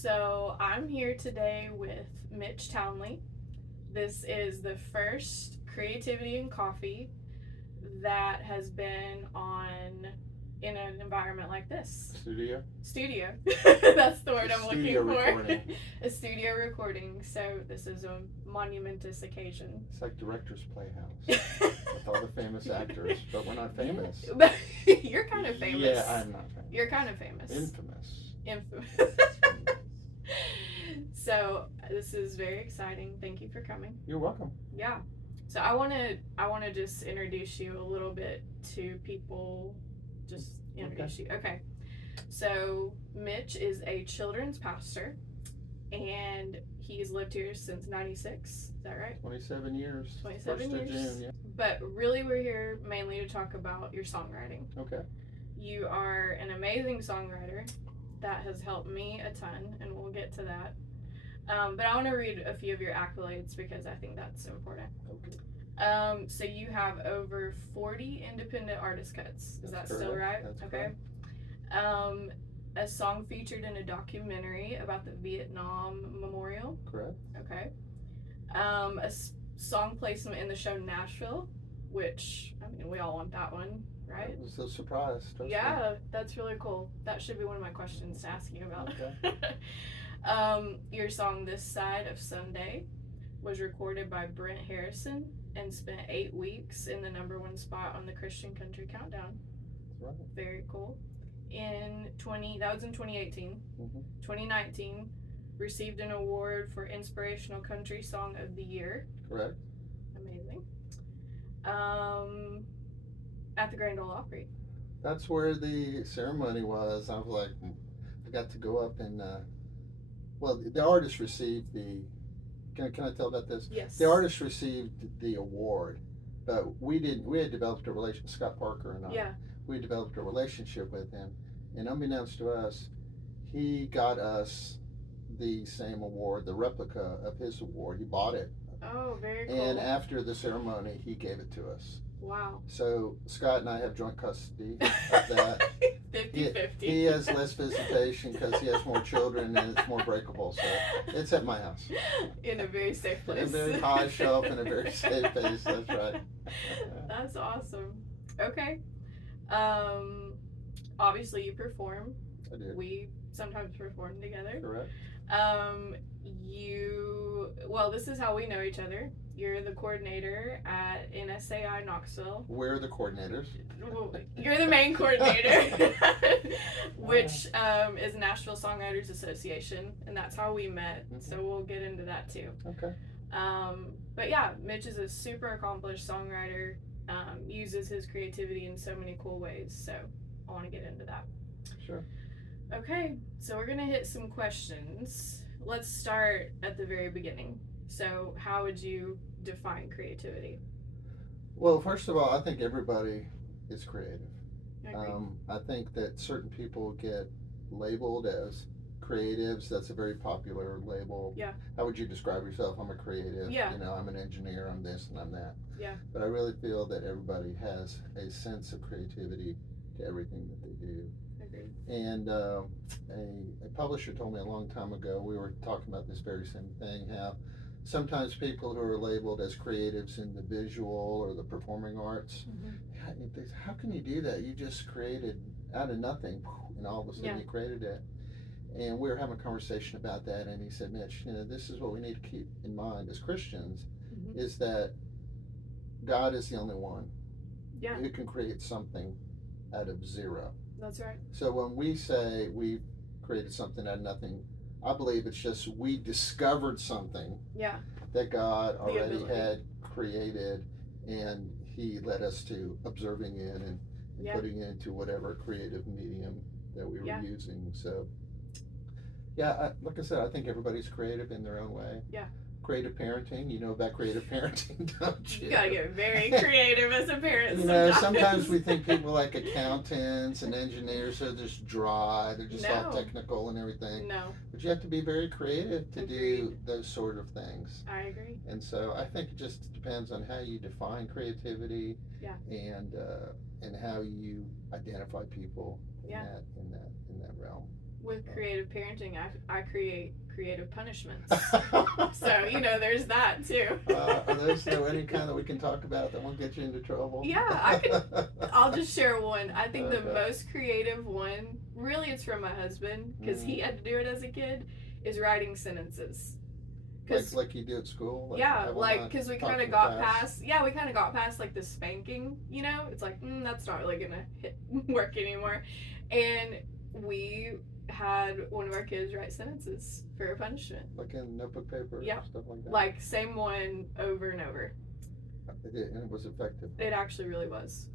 So I'm here today with Mitch Townley. This is the first Creativity and Coffee that has been on in an environment like this. Studio. That's the word I'm looking for. Recording. A studio recording. So this is a monumentous occasion. It's like Director's Playhouse with all the famous actors, but we're not famous. You're kind of famous. Yeah, I'm not famous. You're kind of famous. Infamous. So this is very exciting. Thank you for coming. You're welcome. Yeah. So I wanna just introduce you a little bit to people. Just introduce you. Okay. So Mitch is a children's pastor, and he's lived here since '96. Is that right? 27 years. 27 1st years. of June, yeah. But really, we're here mainly to talk about your songwriting. Okay. You are an amazing songwriter that has helped me a ton, and we'll get to that. But I want to read a few of your accolades because I think that's important. Okay. So you have over 40 independent artist cuts. Is that still right? That's okay. Correct. A song featured in a documentary about the Vietnam Memorial. Correct. Okay. A song placement in the show Nashville, which, I mean, we all want that one, right? It was a surprise. Yeah, that's really cool. That should be one of my questions to ask you about. Okay. Your song This Side of Sunday was recorded by Brent Harrison and spent 8 weeks in the #1 spot on the Christian Country Countdown. That's right. Very cool. That was in 2018. Mm-hmm. 2019, received an award for Inspirational Country Song of the Year. Correct. Amazing. At the Grand Ole Opry. That's where the ceremony was. I was like, I got to go up and, the artist received the, can I tell about this? Yes. The artist received the award, but we had developed a relationship, Scott Parker and I. Yeah. We developed a relationship with him, and unbeknownst to us, he got us the same award, the replica of his award. He bought it. Oh, very cool. And after the ceremony, he gave it to us. Wow. So Scott and I have joint custody of that. 50-50. He has less visitation because he has more children and it's more breakable. So it's at my house. In a very safe place. A very high shelf and a very safe place. That's right. That's awesome. Okay. Obviously you perform. I do. We sometimes perform together. Correct. This is how we know each other. You're the coordinator at NSAI Knoxville. We're the coordinators. You're the main coordinator, which is Nashville Songwriters Association, and that's how we met. Mm-hmm. So we'll get into that too. Okay. But yeah, Mitch is a super accomplished songwriter. Uses his creativity in so many cool ways. So I want to get into that. Sure. Okay, so we're gonna hit some questions. Let's start at the very beginning. So how would you define creativity? Well, first of all, I think everybody is creative. I agree. I think that certain people get labeled as creatives. That's a very popular label. Yeah. How would you describe yourself? I'm a creative. Yeah. I'm an engineer. I'm this and I'm that. Yeah. But I really feel that everybody has a sense of creativity to everything that they do. Agreed. And a publisher told me a long time ago, we were talking about this very same thing, how sometimes people who are labeled as creatives in the visual or the performing arts, Mm-hmm. how can you do that? You just created out of nothing, and all of a sudden you created it. And we were having a conversation about that, and he said, Mitch, this is what we need to keep in mind as Christians, Mm-hmm. is that God is the only one who can create something out of zero. That's right. So when we say we created something out of nothing, I believe it's just we discovered something that God already had created, and he led us to observing it and putting it into whatever creative medium that we were using. So like I said, I think everybody's creative in their own way. Yeah. Creative parenting, you know about creative parenting, don't you? You gotta get very creative as a parent. Sometimes we think people like accountants and engineers are just dry, they're just all technical and everything. No. But you have to be very creative to do those sort of things. I agree. And so I think it just depends on how you define creativity and how you identify people in that realm. with creative parenting, I create creative punishments. So, there's that too. Are those any kind that we can talk about that won't get you into trouble? Yeah, I'll just share one. I think the most creative one, really it's from my husband, because he had to do it as a kid, is writing sentences. Like you do at school? Because we kind of got past like the spanking, It's like, that's not really going to work anymore. And we had one of our kids write sentences for a punishment. Like in notebook paper? Yeah. Stuff like that? Like, same one over and over. And it was effective? It actually really was.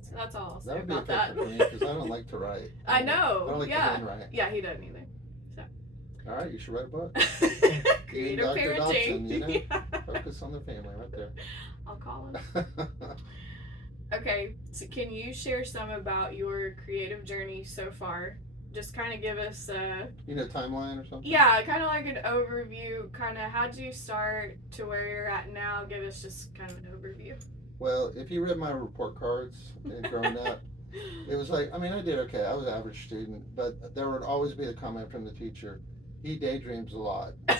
So that's all I'll say that would about be effective for me, because I don't like to write. I know. I don't like to handwrite. Yeah, he doesn't either. So. All right, you should write a book. Creative parenting. Dobson, Focus on the family right there. I'll call him. Okay, so can you share some about your creative journey so far? Just kind of give us a... timeline or something? Yeah, kind of like an overview. Kind of how'd you start to where you're at now? Give us just kind of an overview. Well, if you read my report cards growing up, it was like, I did okay. I was an average student, but there would always be the comment from the teacher, he daydreams a lot. I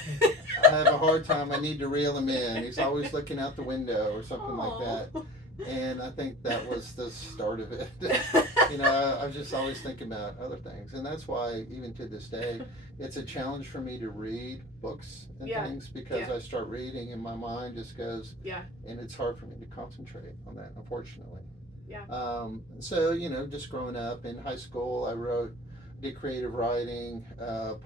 have a hard time. I need to reel him in. He's always looking out the window or something like that. And I think that was the start of it. I was just always thinking about other things. And that's why, even to this day, it's a challenge for me to read books and things, because I start reading and my mind just goes, and it's hard for me to concentrate on that, unfortunately. So, just growing up in high school, I did creative writing,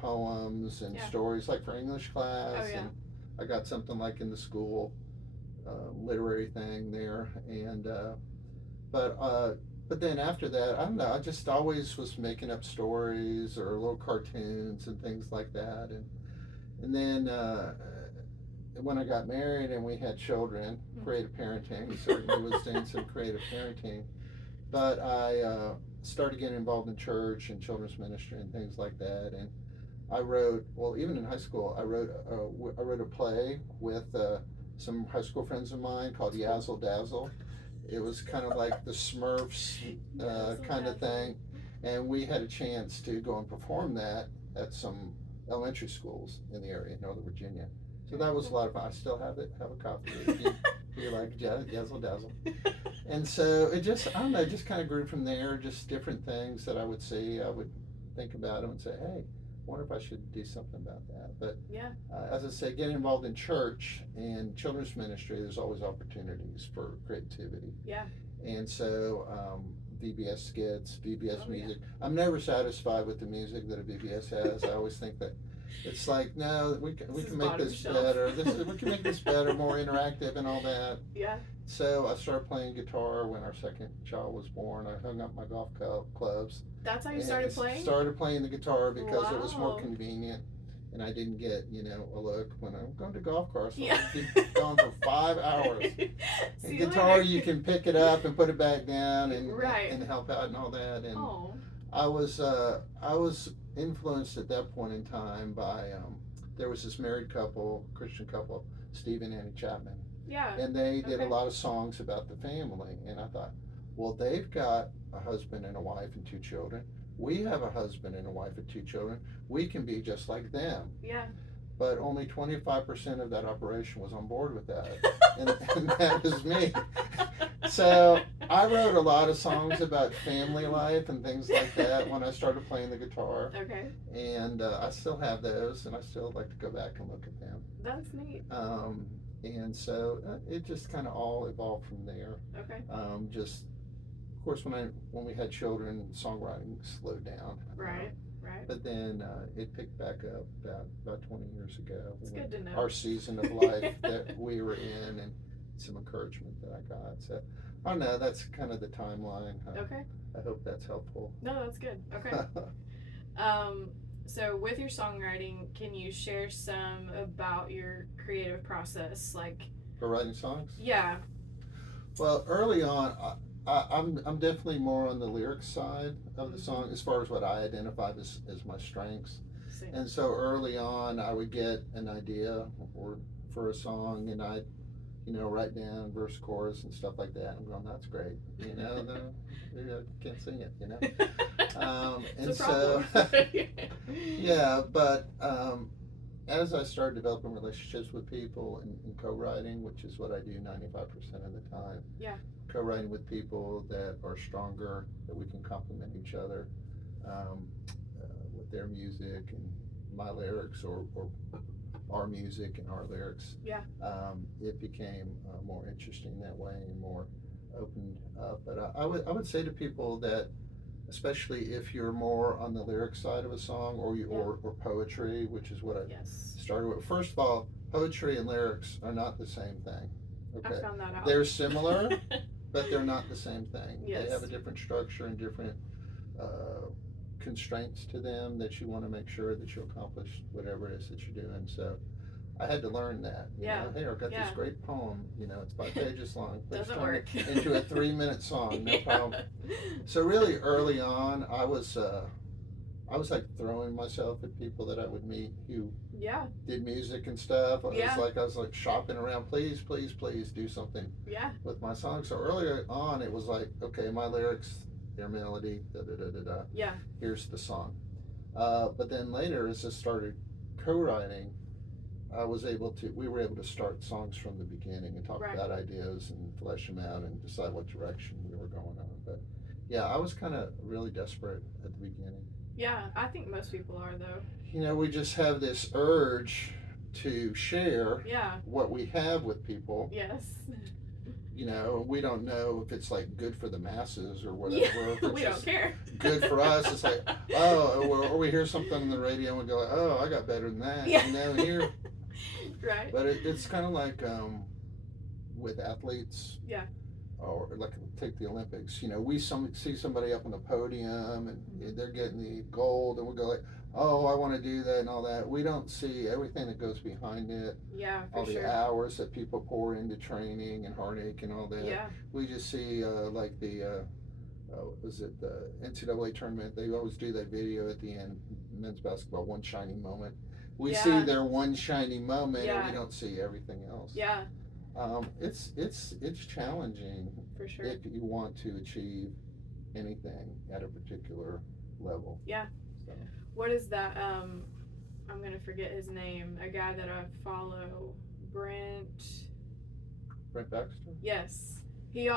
poems and stories, like for English class. And I got something like in the school literary thing there, and but then after that, I don't know, I just always was making up stories or little cartoons and things like that, and then when I got married and we had children, creative parenting certainly was doing some creative parenting, but I started getting involved in church and children's ministry and things like that, and I wrote, even in high school, I wrote a play with some high school friends of mine called Yazzle Dazzle. It was kind of like the Smurfs kind of thing, and we had a chance to go and perform that at some elementary schools in the area, Northern Virginia. So that was a lot of fun. I still have a copy if you like Yazzle Dazzle. And so it just, I don't know, just kind of grew from there, just different things that I would see. I would think about them and say, hey, I wonder if I should do something about that. But as I say, getting involved in church and children's ministry, there's always opportunities for creativity. And so VBS skits, VBS music. I'm never satisfied with the music that a VBS has. I always think that it's like, no, we can make this better. We can make this better, more interactive and all that. So I started playing guitar when our second child was born. I hung up my golf clubs. That's how you started playing? Started playing the guitar because it was more convenient, and I didn't get, a look when I'm going to golf course. So I'd be gone for 5 hours. And guitar, you can pick it up and put it back down and help out and all that. And I was influenced at that point in time by there was this married couple, Christian couple, Steve and Annie Chapman. And they did a lot of songs about the family, and I thought, well, they've got a husband and a wife and 2 children. We have a husband and a wife and 2 children. We can be just like them. But only 25% of that operation was on board with that, and that was me. So I wrote a lot of songs about family life and things like that when I started playing the guitar. And I still have those, and I still like to go back and look at them. That's neat. And so it just kind of all evolved from there. Just, of course, when we had children, songwriting slowed down. Right. But then it picked back up about 20 years ago. It's good to know. Our season of life that we were in, and some encouragement that I got. So I don't know, that's kind of the timeline. I hope that's helpful. No, that's good. So with your songwriting, can you share some about your creative process, like for writing songs? Well, early on, I'm definitely more on the lyrics side of the song as far as what I identified as my strengths. And so early on, I would get an idea for a song, and I'd write down verse, chorus, and stuff like that. I'm going, that's great. No, I can't sing it. And so, yeah. But as I started developing relationships with people and co-writing, which is what I do 95% of the time. Yeah. Co-writing with people that are stronger, that we can complement each other with their music and my lyrics, or our music and our lyrics. Yeah. It became more interesting that way and more opened up. But I would say to people that, especially if you're more on the lyric side of a song, or poetry, which is what I started with. First of all, poetry and lyrics are not the same thing. Okay, I found that out. They're similar, but they're not the same thing. Yes. They have a different structure and different constraints to them that you want to make sure that you accomplish whatever it is that you're doing. So I had to learn that. Hey, I've got this great poem. It's 5 pages long. Let's turn it into a 3-minute song. No problem. So really early on, I was like throwing myself at people that I would meet who did music and stuff. I was like shopping around. Please do something with my song. So earlier on, it was like, okay, my lyrics, their melody, here's the song. But then later, as I started co-writing, we were able to start songs from the beginning and talk about ideas and flesh them out and decide what direction we were going on. But yeah, I was kind of really desperate at the beginning. Yeah, I think most people are, though. We just have this urge to share what we have with people. Yes. We don't know if it's like good for the masses or whatever. Yeah, we don't care. Good for us. It's like, or we hear something on the radio and we go, oh, I got better than that. Here. Right. But it's kind of like with athletes. Yeah. Or like take the Olympics. We see somebody up on the podium and they're getting the gold, and we go like, oh, I want to do that and all that. We don't see everything that goes behind it. Yeah, for all sure. the hours that people pour into training and heartache and all that. Yeah. We just see like the was it the NCAA tournament? They always do that video at the end, men's basketball, one shining moment. We see their one shining moment, and we don't see everything else. Yeah. It's challenging for sure if you want to achieve anything at a particular level. Yeah. So. What is that? I'm gonna forget his name. A guy that I follow, Brent Baxter. Yes. He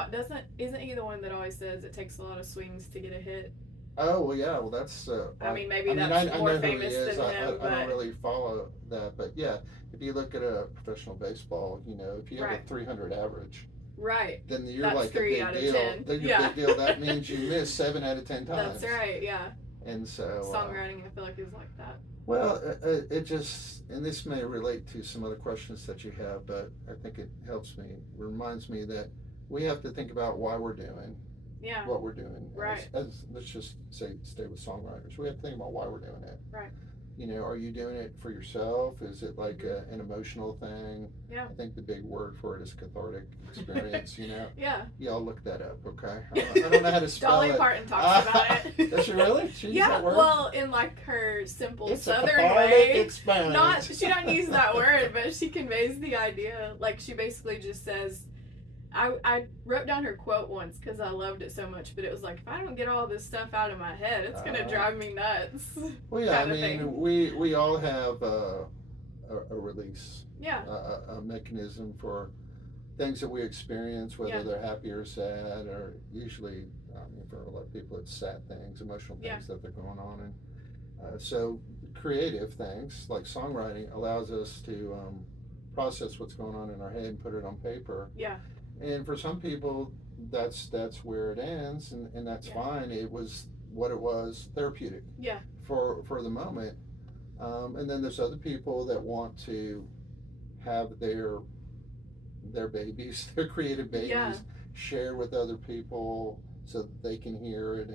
isn't he the one that always says it takes a lot of swings to get a hit? Oh well, yeah. Well, that's. Maybe that's more famous than him. I don't really follow that, but yeah, if you look at a professional baseball, if you have a 300 average, then you're that's like 3 a out big of deal. 10. Then you're a big deal. That means you miss 7 out of 10 times. That's right. Yeah. And so. Songwriting, I feel like, is like that. Well, it just, and this may relate to some other questions that you have, but I think it reminds me that we have to think about why we're doing what we're doing. Right. As let's just say, stay with songwriters. We have to think about why we're doing it. Right. Are you doing it for yourself? Is it like an emotional thing? Yeah. I think the big word for it is cathartic experience, Yeah. Y'all look that up, okay? I don't know how to spell Dolly it. Parton talks about it. Does she really? She uses that word? Well, in like her simple it's Southern a way. experience. She doesn't use that word, but she conveys the idea. Like, she basically just says, I wrote down her quote once because I loved it so much, but it was like, if I don't get all this stuff out of my head, it's going to drive me nuts. Well, yeah, I mean, we all have a release. Yeah. A mechanism for things that we experience, whether they're happy or sad, or usually, for a lot of people, it's sad things, emotional things that they're going on. And so creative things like songwriting allows us to process what's going on in our head and put it on paper. Yeah. And for some people, that's where it ends, and that's fine. It was what it was, therapeutic. Yeah. For the moment, and then there's other people that want to have their babies, their creative babies, share with other people so that they can hear it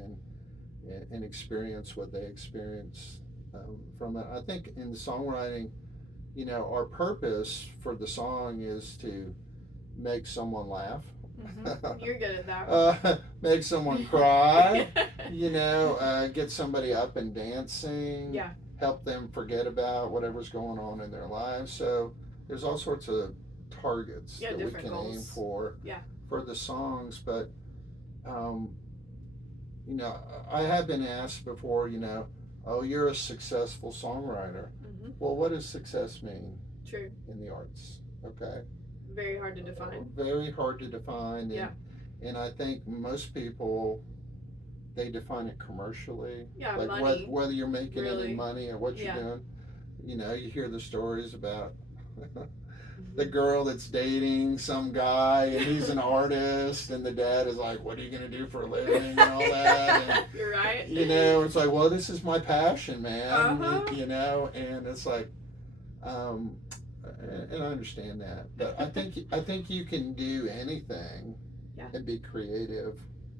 and experience what they experience from it. I think in the songwriting, our purpose for the song is to make someone laugh. Mm-hmm. You're good at that. Make someone cry. Get somebody up and dancing. Yeah. Help them forget about whatever's going on in their lives. So there's all sorts of targets that we can goals. aim for the songs. But you know, I have been asked before, you know, oh, you're a successful songwriter. Mm-hmm. Well, what does success mean? True. In the arts, okay? Very hard to define. Very hard to define. And I think most people, they define it commercially. Yeah, like money. Whether you're making any money or what you're doing. You know, you hear the stories about the girl that's dating some guy and he's an artist and the dad is like, what are you going to do for a living and all that. And, you're right. You know, it's like, well, this is my passion, man. Uh-huh. You know, and it's like, and I understand that. But I think you can do anything and be creative.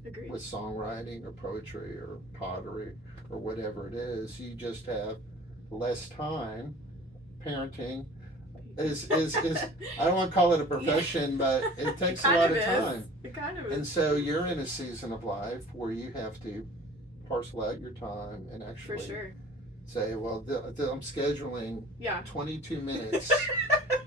Agreed. With songwriting or poetry or pottery or whatever it is. You just have less time. Parenting is I don't want to call it a profession, but it takes a lot of time. It kind of is. And so you're in a season of life where you have to parcel out your time and actually say, well, I'm scheduling 22 minutes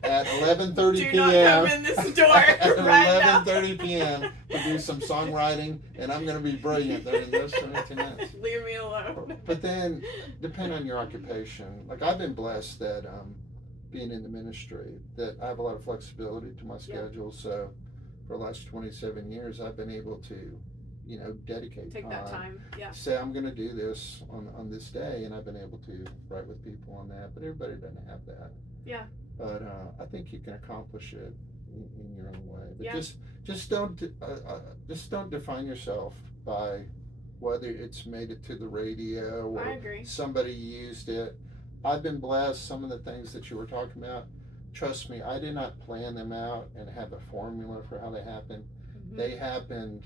at 11:30 p.m. Do not come in this door at right 11:30 p.m. to do some songwriting, and I'm going to be brilliant during those 22 minutes. Leave me alone. But then, depending on your occupation, like I've been blessed that being in the ministry, that I have a lot of flexibility to my schedule. So for the last 27 years, I've been able to, you know, dedicate Take that time. Say I'm going to do this on this day, and I've been able to write with people on that. But everybody doesn't have that. Yeah. But I think you can accomplish it in your own way. But just don't define yourself by whether it's made it to the radio or I agree. Somebody used it. I've been blessed. Some of the things that you were talking about, trust me, I did not plan them out and have a formula for how they happened. Mm-hmm. They happened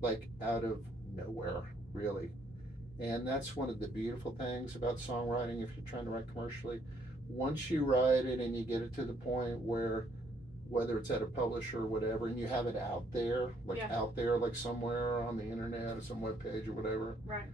like out of nowhere, really. And that's one of the beautiful things about songwriting if you're trying to write commercially. Once you write it and you get it to the point where, whether it's at a publisher or whatever, and you have it out there, like somewhere on the internet or some webpage or whatever. Right.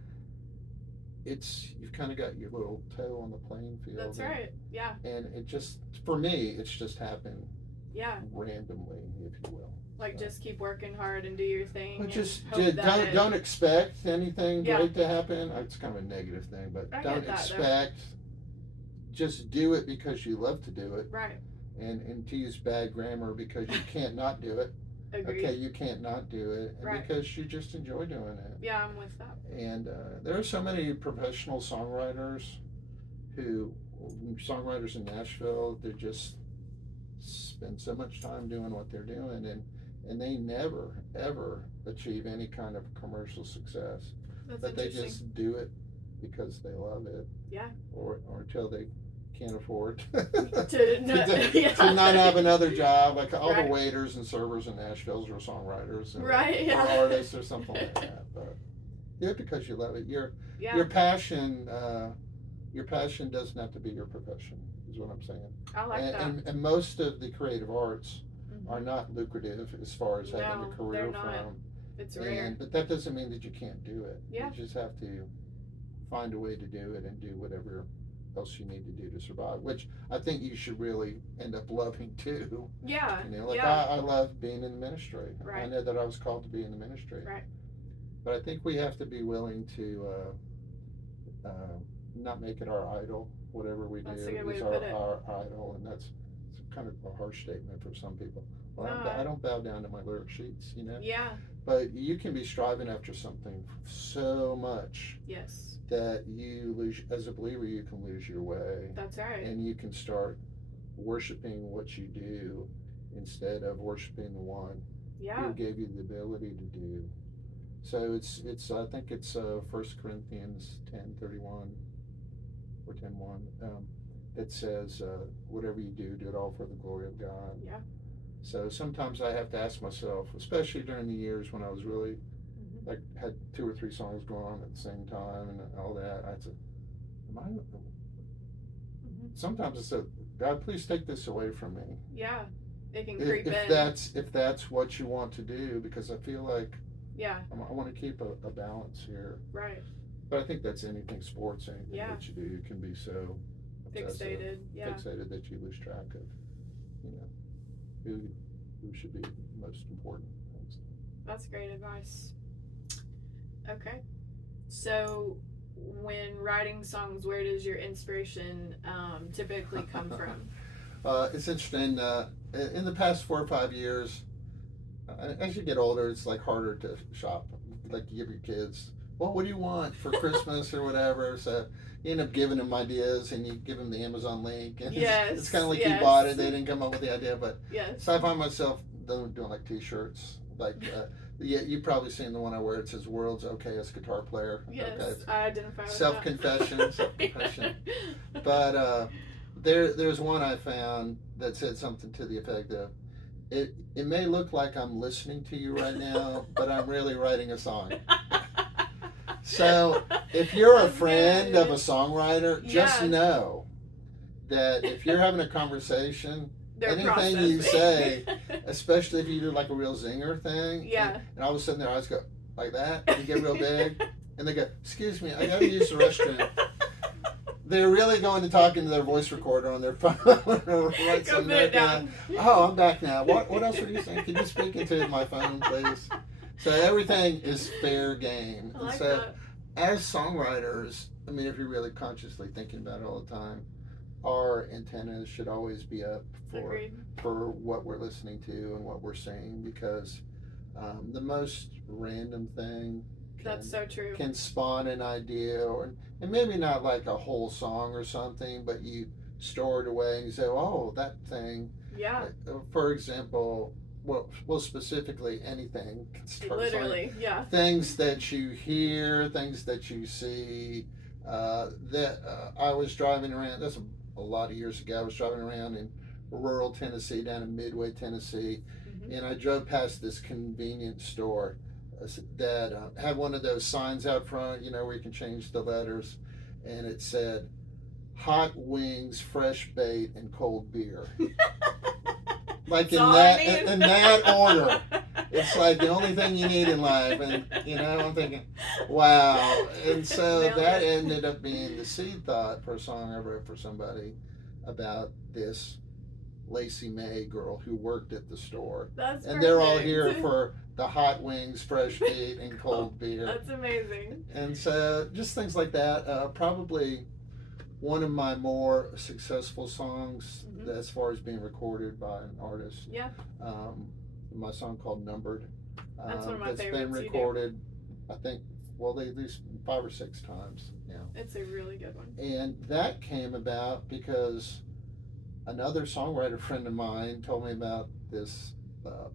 You've kind of got your little toe on the playing field. That's right. Yeah. And it just, for me, it's just happened. Yeah. Randomly, if you will. Like just keep working hard and do your thing. But just don't expect anything great to happen. It's kind of a negative thing, but don't expect. Just do it because you love to do it. Right. And to use bad grammar, because you can't not do it. Agreed. Okay, you can't not do it. And because you just enjoy doing it. Yeah, I'm with that. And there are so many professional songwriters in Nashville, they just spend so much time doing what they're doing, and they never, ever achieve any kind of commercial success. But they just do it because they love it. Yeah. Or until they can't afford to not have another job. Like all the waiters and servers in Nashville are songwriters or artists or something like that. But do it because you love it. Your passion doesn't have to be your profession, is what I'm saying. I like that. And most of the creative arts are not lucrative as far as having a career from. It's rare. But that doesn't mean that you can't do it. Yeah. You just have to find a way to do it and do whatever else you need to do to survive, which I think you should really end up loving too. Yeah. You know, I love being in the ministry. Right. I know that I was called to be in the ministry. Right. But I think we have to be willing to not make it our idol. Whatever we do is our idol, and that's kind of a harsh statement for some people. Well, I don't bow down to my lyric sheets, you know? Yeah. But you can be striving after something so much. Yes. That you lose, as a believer, you can lose your way. That's right. And you can start worshiping what you do instead of worshiping the one who gave you the ability to do. So it's I think it's 1 Corinthians 10:31 or 10:1 that says, whatever you do, do it all for the glory of God. Yeah. So sometimes I have to ask myself, especially during the years when I was really like had 2 or 3 songs going on at the same time and all that, I said, sometimes I said, God, please take this away from me. Yeah. It can creep in. If that's what you want to do, because I feel like I want to keep a balance here. Right. But I think that's anything, sports, anything that you do can be so fixated that you lose track of, who should be most important. That's great advice. Okay. So, when writing songs, where does your inspiration typically come from? It's interesting. In the past 4 or 5 years, as you get older, it's like harder to shop. Like you give your kids, well, what do you want for Christmas or whatever? So you end up giving them ideas, and you give them the Amazon link. And it's kind of like you bought it; they didn't come up with the idea. But so I find myself doing like T-shirts, like. Yeah, you've probably seen the one I wear. It says "World's okayest guitar player." Yes, okay. I identify with Self-confession. But there's one I found that said something to the effect of, "It may look like I'm listening to you right now, but I'm really writing a song." So if you're a friend of a songwriter, just know that if you're having a conversation. Anything you say, especially if you do like a real zinger thing, and all of a sudden their eyes go like that, and you get real big, and they go, "Excuse me, I gotta use the restroom." They're really going to talk into their voice recorder on their phone or write something down. "Oh, I'm back now. What else were you saying? Can you speak into my phone, please?" So everything is fair game. I like and so, that. As songwriters, I mean, if you're really consciously thinking about it all the time, our antennas should always be up for what we're listening to and what we're saying, because the most random thing that's so true can spawn an idea, and maybe not like a whole song or something, but you store it away and you say, "Oh, that thing." For example, well, specifically anything. Literally, things that you hear, things that you see. I was driving around. That's a lot of years ago. I was driving around in rural Tennessee, down in Midway, Tennessee, and I drove past this convenience store that had one of those signs out front, where you can change the letters, and it said, "Hot wings, fresh bait, and cold beer." Like in that order. It's like the only thing you need in life, and I'm thinking, wow. And so that ended up being the seed thought for a song I wrote for somebody about this Lacey May girl who worked at the store. That's and they're all here for the hot wings, fresh meat, and cold beer. That's amazing. And so just things like that. Probably one of my more successful songs, as far as being recorded by an artist. My song called "Numbered." That's one of my favorites. It's been recorded, I think, at least 5 or 6 times now. It's a really good one. And that came about because another songwriter friend of mine told me about this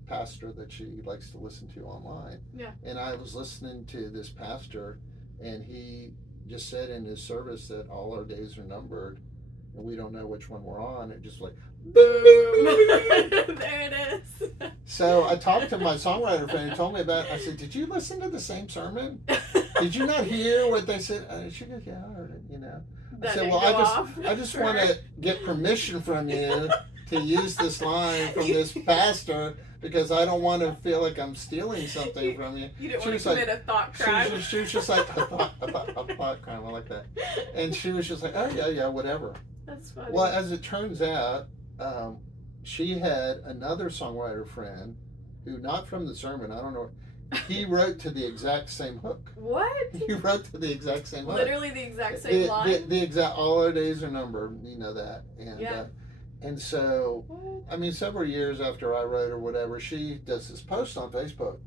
pastor that she likes to listen to online. And I was listening to this pastor, and he just said in his service that all our days are numbered, and we don't know which one we're on. It just like, boom! There it is. So I talked to my songwriter friend who told me about it. I said, "Did you listen to the same sermon? Did you not hear what they said?" She goes, "Yeah, I heard it, I said, "Well, I just want to get permission from you to use this line from this pastor, because I don't want to feel like I'm stealing something from you." You didn't want to commit a thought crime. She was just like, a thought crime. I like that. And she was just like, "Oh, yeah, whatever." That's funny. Well, as it turns out, she had another songwriter friend who, not from the sermon, I don't know, he wrote to the exact same hook. What? He wrote to the exact same hook. Literally the exact same line? The exact, all our days are numbered, you know that. And, and so, I mean, several years after I wrote or whatever, she does this post on Facebook.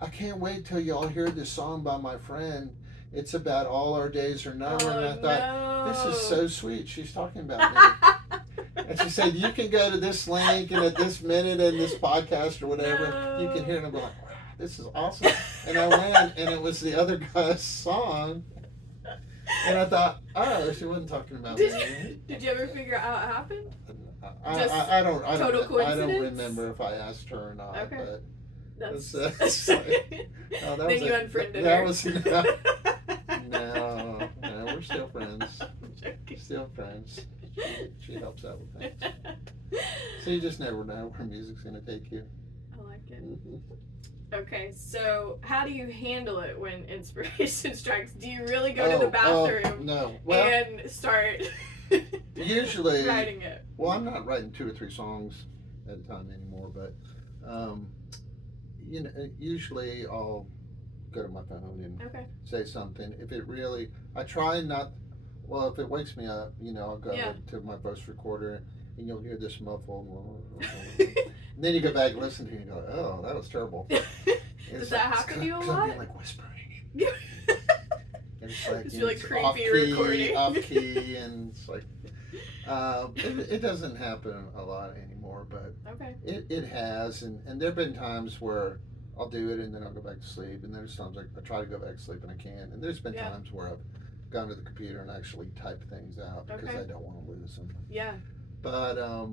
"I can't wait till y'all hear this song by my friend. It's about all our days are numbered." And I thought, this is so sweet. She's talking about me. And she said, "You can go to this link, and at this minute in this podcast or whatever, you can hear it." And I'm going, "Wow, this is awesome." And I went, and it was the other guy's song. And I thought, oh, she wasn't talking about me. Did you ever figure out how it happened? I don't coincidence? remember if I asked her or not. Okay. But that's like, oh, that then was you unfriended that her. Was no, we're still friends. Still friends. She helps out with things. So you just never know where music's going to take you. I like it. Okay, so how do you handle it when inspiration strikes? Do you really go to the bathroom no. and start usually writing it? Well, I'm not writing 2 or 3 songs at a time anymore, but usually I'll go to my phone and say something. If it really, I try not. Well, if it wakes me up, I'll go to my voice recorder, and you'll hear this muffled. And then you go back and listen to it, and you go, "Oh, that was terrible." Does that happen to you a lot? Be like whispering. And it's like, it's really creepy off key, recording. Off key, and it's like, it doesn't happen a lot anymore, but it has, and there have been times where I'll do it and then I'll go back to sleep, and there's times I try to go back to sleep and I can't, and there's been times where I've gone to the computer and actually typed things out because I don't want to lose them. Yeah. But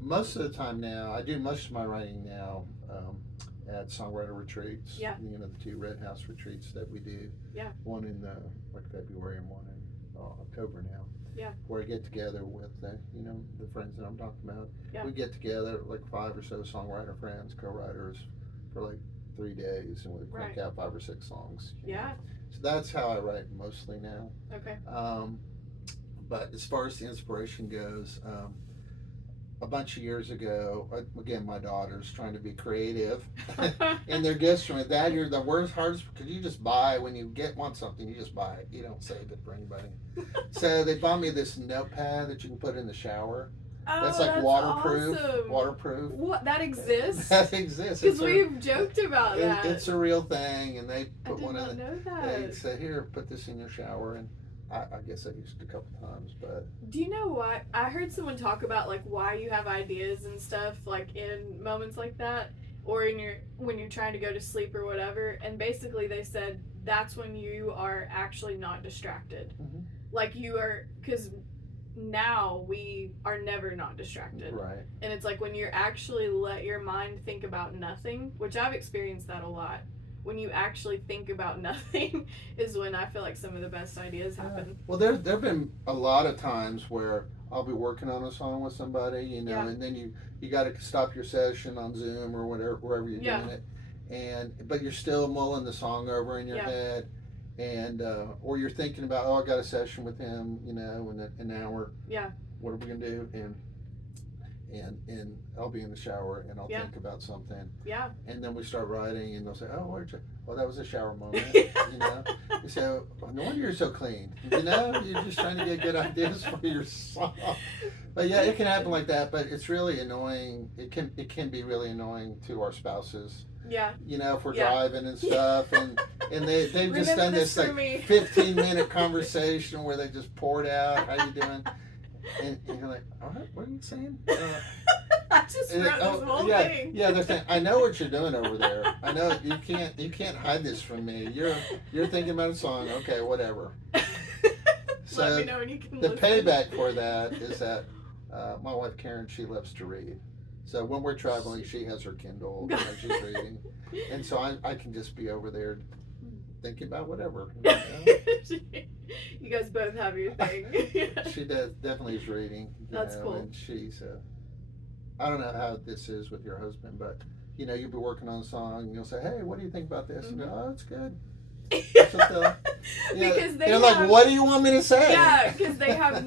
most of the time now, I do most of my writing now at Songwriter retreats. Yeah. The 2 Red House retreats that we do. Yeah. One in February and one in October now. Yeah. Where I get together with the friends that I'm talking about. Yeah. We get together like 5 or so songwriter friends, co-writers, for like 3 days, and we crank out 5 or 6 songs. Yeah. So that's how I write mostly now. Okay. But as far as the inspiration goes, a bunch of years ago, again, my daughter's trying to be creative, and their gifts from it. Dad, you're the worst, hardest, because you just buy, when you want something, you just buy it. You don't save it for anybody. So they bought me this notepad that you can put in the shower. Oh, that's like waterproof. Awesome. Waterproof. What? That exists? That exists. Because we've joked about that. It's a real thing, and they put one in. They say, here, put this in your shower, and I guess I used it a couple times, but. Do you know what? I heard someone talk about like why you have ideas and stuff like in moments like that, or when you're trying to go to sleep or whatever, and basically they said that's when you are actually not distracted. Mm-hmm. Like you are, because now we are never not distracted. Right. And it's like when you're actually let your mind think about nothing, which I've experienced that a lot. When you actually think about nothing is when I feel like some of the best ideas happen. Well, there have been a lot of times where I'll be working on a song with somebody, and then you got to stop your session on Zoom or wherever you're doing it, but you're still mulling the song over in your head, and or you're thinking about, I got a session with him, in an hour. Yeah. What are we gonna do? And I'll be in the shower and I'll think about something. Yeah. And then we start writing, and they'll say, "Oh, that was a shower moment." You say, "Oh, no wonder you're so clean." You're just trying to get good ideas for your song. But yeah, it can happen like that. But it's really annoying. It can be really annoying to our spouses. Yeah. If we're driving and stuff, and they've just done this like 15-minute conversation where they just poured out, "How you doing?" And you're like, all right, what are you saying? I just wrote this whole thing. Yeah, they're saying, I know what you're doing over there. I know you can't hide this from me. You're thinking about a song. Okay, whatever. So let me know when you can the listen. payback for that is that my wife Karen, she loves to read. So when we're traveling, she has her Kindle and she's reading, and so I can just be over there thinking about whatever. You guys both have your thing. She definitely is reading. That's cool. And she's, I don't know how this is with your husband, but you'll be working on a song and you'll say, "Hey, what do you think about this?" Mm-hmm. And go, "Oh, it's good." Because they're like, "What do you want me to say?" Yeah, because they have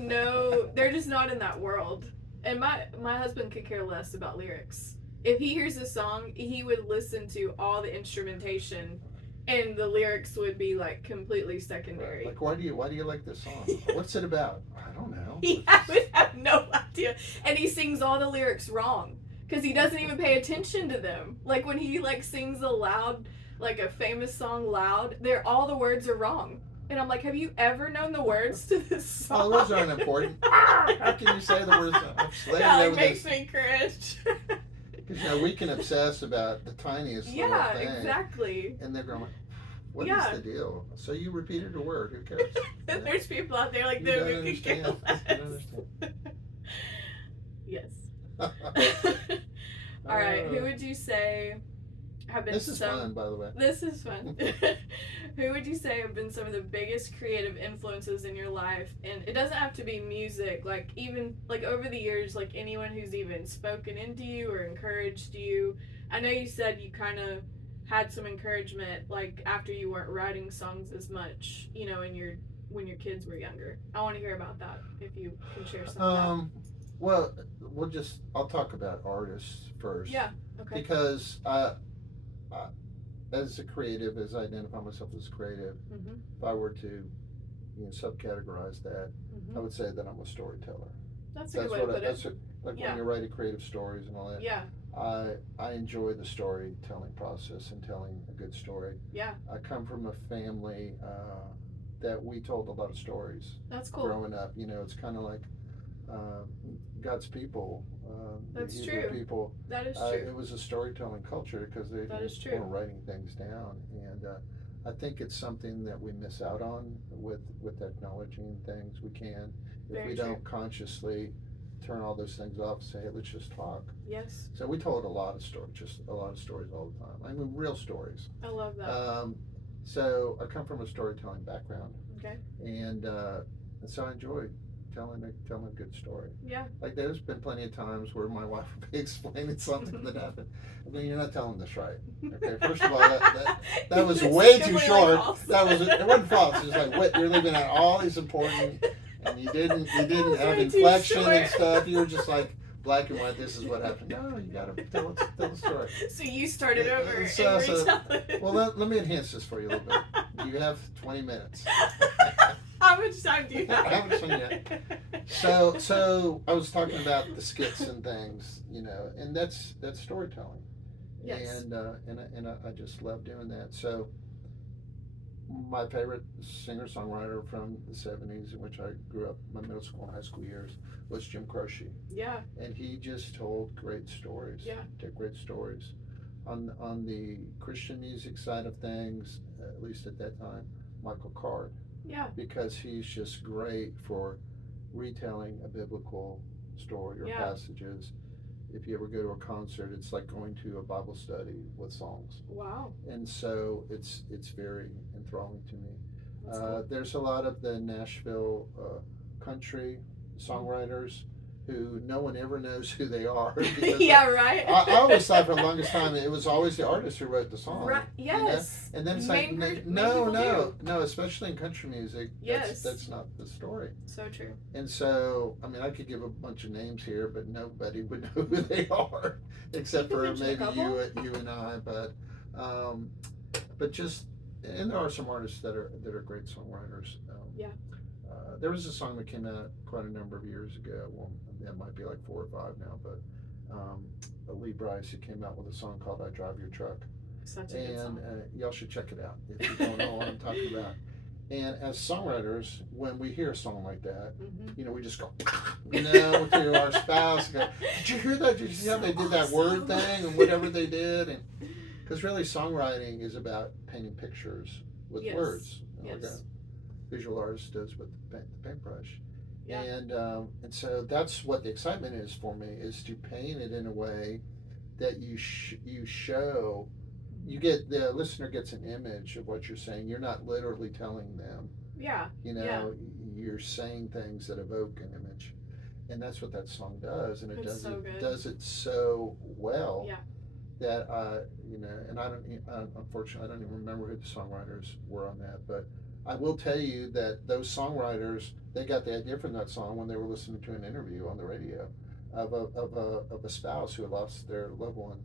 they're just not in that world. And my husband could care less about lyrics. If he hears a song, he would listen to all the instrumentation. And the lyrics would be like completely secondary. Like, why do you like this song? What's it about? I don't know. I would have no idea. And he sings all the lyrics wrong because he doesn't even pay attention to them. Like when he sings aloud, like a famous song loud, all the words are wrong. And I'm like, have you ever known the words to this song? Oh, those aren't important. How can you say the words? It makes me cringe. Because we can obsess about the tiniest little thing. Yeah, exactly. And they're going, what is the deal? So you repeated a word. Who cares? And there's people out there like that who can care less. Yes. All right. Who would you say have been This is fun, by the way. This is fun. Who would you say have been some of the biggest creative influences in your life? And it doesn't have to be music, like even like over the years, like anyone who's even spoken into you or encouraged you. I know you said you kind of had some encouragement like after you weren't writing songs as much, when your kids were younger. I want to hear about that if you can share some of Well, I'll talk about artists first. Yeah. Okay. Because as a creative, as I identify myself as creative, if I were to, subcategorize that, I would say that I'm a storyteller. That's a good way to put it. Like when you're writing creative stories and all that. Yeah. I enjoy the storytelling process and telling a good story. Yeah. I come from a family that we told a lot of stories. That's cool. Growing up, it's kind of like God's people. That's the Hebrew true. People. That is true. It was a storytelling culture because they were writing things down, and I think it's something that we miss out on with acknowledging things. We can if we don't consciously turn all those things off and say, hey, let's just talk. Yes. So we told a lot of stories, just a lot of stories all the time. I mean, real stories. I love that. So I come from a storytelling background. Okay. And so I enjoy telling a good story. Yeah. Like there's been plenty of times where my wife would be explaining something that happened. I mean, you're not telling this right. Okay, first of all, that was way too short. It wasn't false. It was like, what, you're leaving out all these important, and you didn't have inflection and stuff. You were just like black and white. This is what happened. No, you gotta tell the story. So you started over. Well, let me enhance this for you a little bit. You have 20 minutes. How much time do you have? How much time do you have? So I was talking about the skits and things, and that's storytelling. Yes. And I just love doing that. So my favorite singer-songwriter from the 70s, in which I grew up my middle school and high school years, was Jim Croce. Yeah. And he just told great stories. Yeah. Great stories. On the Christian music side of things, at least at that time, Michael Card. Yeah. Because he's just great for retelling a biblical story or passages. If you ever go to a concert, it's like going to a Bible study with songs. Wow. And so it's very enthralling to me. Cool. There's a lot of the Nashville country songwriters who no one ever knows who they are. Yeah, right. I always thought for the longest time it was always the artist who wrote the song. Right. Yes. And then it's like, no, especially in country music. Yes. That's not the story. So true. And so, I mean, I could give a bunch of names here, but nobody would know who they are, except for maybe you and I. But just, and there are some artists that are great songwriters. There was a song that came out quite a number of years ago. Well, that might be like 4 or 5 now, but Lee Brice, who came out with a song called "I Drive Your Truck," such a good song. Y'all should check it out if you don't know what I'm talking about. And as songwriters, when we hear a song like that, we just go, to our spouse, and go, did you hear that? Did you see how they did that word thing and whatever they did? And because really, songwriting is about painting pictures with words. Like a visual artist does with the paintbrush. Yeah. And so that's what the excitement is for me, is to paint it in a way that you show, the listener gets an image of what you're saying. You're not literally telling them. Yeah. You're saying things that evoke an image. And that's what that song does. And it does it so well. Yeah. That and unfortunately I don't even remember who the songwriters were on that, but I will tell you that those songwriters, they got the idea from that song when they were listening to an interview on the radio of a spouse who had lost their loved one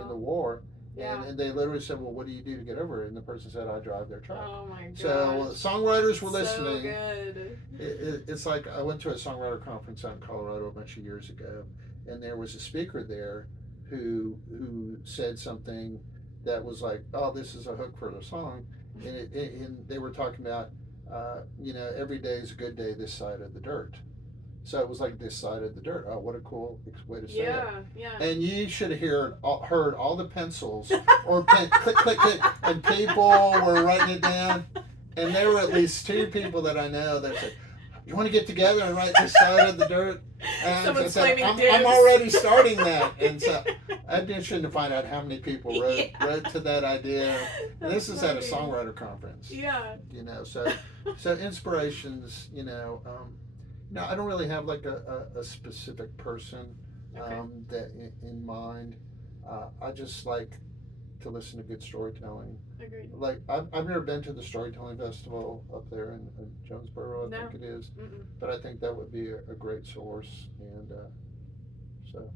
in the war. Yeah. And they literally said, well, what do you do to get over it? And the person said, I drive their truck. Oh my gosh. So songwriters were listening. So good. It's like I went to a songwriter conference out in Colorado a bunch of years ago, and there was a speaker there who said something that was like, oh, this is a hook for the song. And they were talking about, every day is a good day this side of the dirt. So it was like this side of the dirt. Oh, what a cool way to say it. Yeah. And you should have heard all the pencils or click, click, click, and people were writing it down. And there were at least 2 people that I know that said, you want to get together and write this side of the dirt? And someone's I said, I'm already starting that. And so I'd be interested to find out how many people wrote to that idea. And this is at a songwriter conference. Yeah. So inspirations, I don't really have like a specific person that in mind. I just like to listen to good storytelling. Agreed. Like I've never been to the Storytelling Festival up there in Jonesboro, I think it is. But I think that would be a great source, and So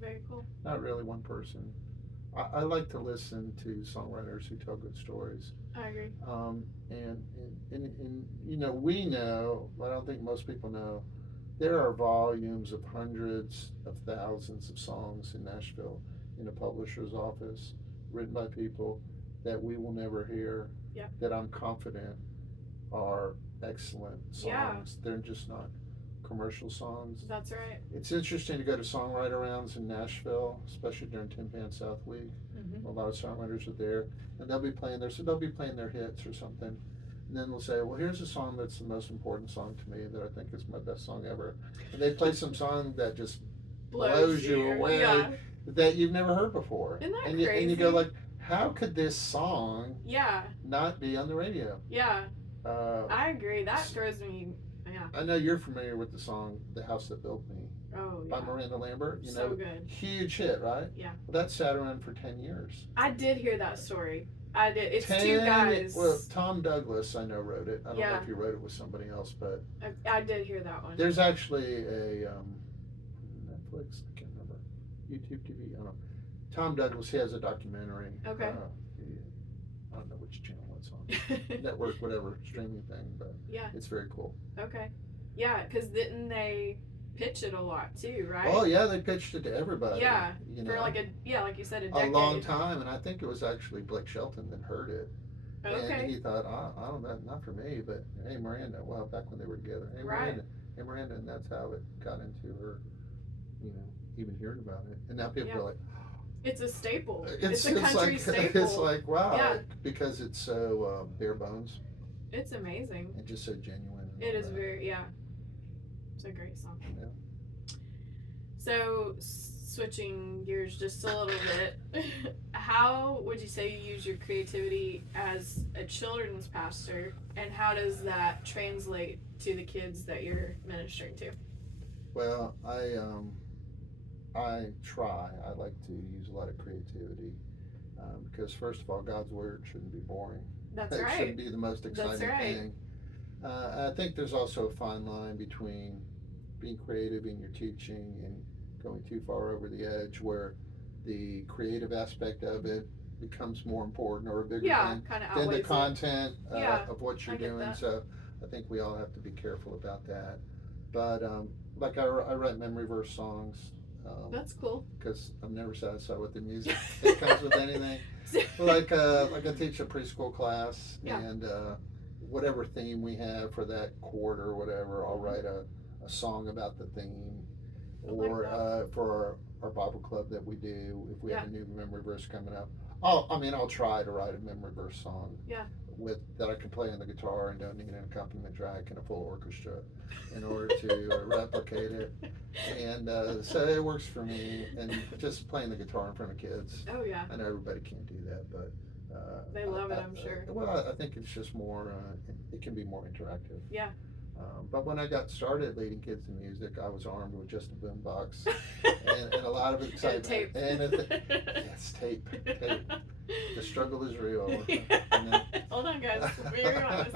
very cool. Not really one person. I like to listen to songwriters who tell good stories. I agree. And you know, we know, but I don't think most people know, there are volumes of hundreds of thousands of songs in Nashville in a publisher's office, written by people that we will never hear, yep. that I'm confident are excellent songs. Yeah. They're just not commercial songs. That's right. It's interesting to go to songwriter rounds in Nashville, especially during Tin Pan South Week. Mm-hmm. A lot of songwriters are there, and they'll be playing their hits or something, and then they'll say, well, here's a song that's the most important song to me that I think is my best song ever, and they play some song that just blows you away, yeah. that you've never heard before. Isn't that crazy? And you go like, how could this song not be on the radio? Yeah. I agree. That throws me. Yeah. I know you're familiar with the song "The House That Built Me." Oh, yeah. By Miranda Lambert. You so know, good. Huge hit, right? Yeah. Well, that sat around for 10 years. I did hear that story. I did. It's 2 guys. Well, Tom Douglas, I know, wrote it. I don't know if he wrote it with somebody else, but I did hear that one. There's actually a Netflix, I can't remember, YouTube TV, I don't know. Tom Douglas, he has a documentary. Okay. I don't know which channel it's on. Network, whatever, streaming thing, but it's very cool. Okay. Yeah, because didn't they pitch it a lot too, right? Oh yeah, they pitched it to everybody. Yeah, you know, for like like you said, a decade. A long time, and I think it was actually Blake Shelton that heard it. Okay. And he thought, I don't know, not for me, but hey, Miranda. Well, back when they were together, hey, Miranda, and that's how it got into her. You know, even hearing about it, and now people are like, it's a staple. It's a country like, staple. It's like wow, because it's so bare bones. It's amazing. And just so genuine. It is very It's a great song. Yeah. So, switching gears just a little bit, how would you say you use your creativity as a children's pastor, and how does that translate to the kids that you're ministering to? Well, I try. I like to use a lot of creativity because, first of all, God's word shouldn't be boring. That's it right. It shouldn't be the most exciting thing. I think there's also a fine line between being creative in your teaching and going too far over the edge where the creative aspect of it becomes more important or a bigger thing than the content of what you're doing. So I think we all have to be careful about that. But like I write memory verse songs. That's cool. Because I'm never satisfied with the music that comes with anything. Like I teach a preschool class, and whatever theme we have for that quarter or whatever, I'll write a song about the theme. Or for our Bible club that we do, if we have a new memory verse coming up, I'll try to write a memory verse song that I can play on the guitar and don't need an accompaniment track and a full orchestra in order to replicate it. And so it works for me. And just playing the guitar in front of kids. Oh yeah. I know everybody can't do that, but they love it, I'm sure. Well, I think it's just more. It can be more interactive. Yeah. But when I got started leading kids in music, I was armed with just a boombox and a lot of excitement. Tape. Yes, tape. The struggle is real. Hold on, guys. Be honest.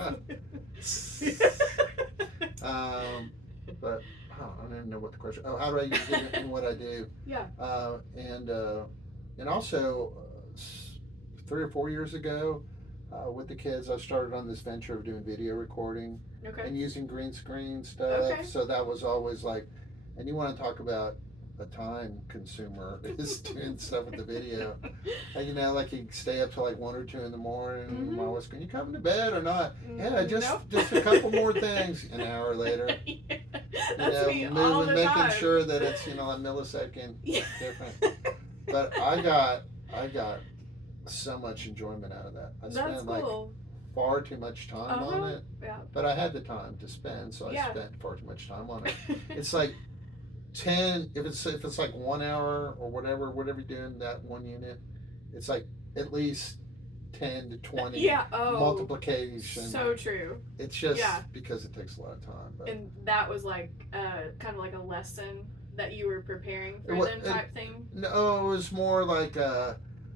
But I don't even know what the question. Oh, how do I use it in what I do? Yeah. And also 3 or 4 years ago, with the kids, I started on this venture of doing video recording and using green screen stuff. Okay. So that was always like, and you want to talk about a time consumer is doing stuff with the video. And, you know, like you stay up till like 1 or 2 in the morning. Mm-hmm. Mom was going, you coming to bed or not? Yeah, just a couple more things. An hour later, That's me all the time. Making sure that it's a millisecond different. But I got so much enjoyment out of that. I spent like far too much time on it. Yeah. But I had the time to spend, so I spent far too much time on it. It's like 10 if it's like 1 hour or whatever you're doing that one unit, it's like at least 10 to 20 multiplication. So true. It's just because it takes a lot of time. But. And that was like kind of like a lesson that you were preparing for them type thing? No, it was more like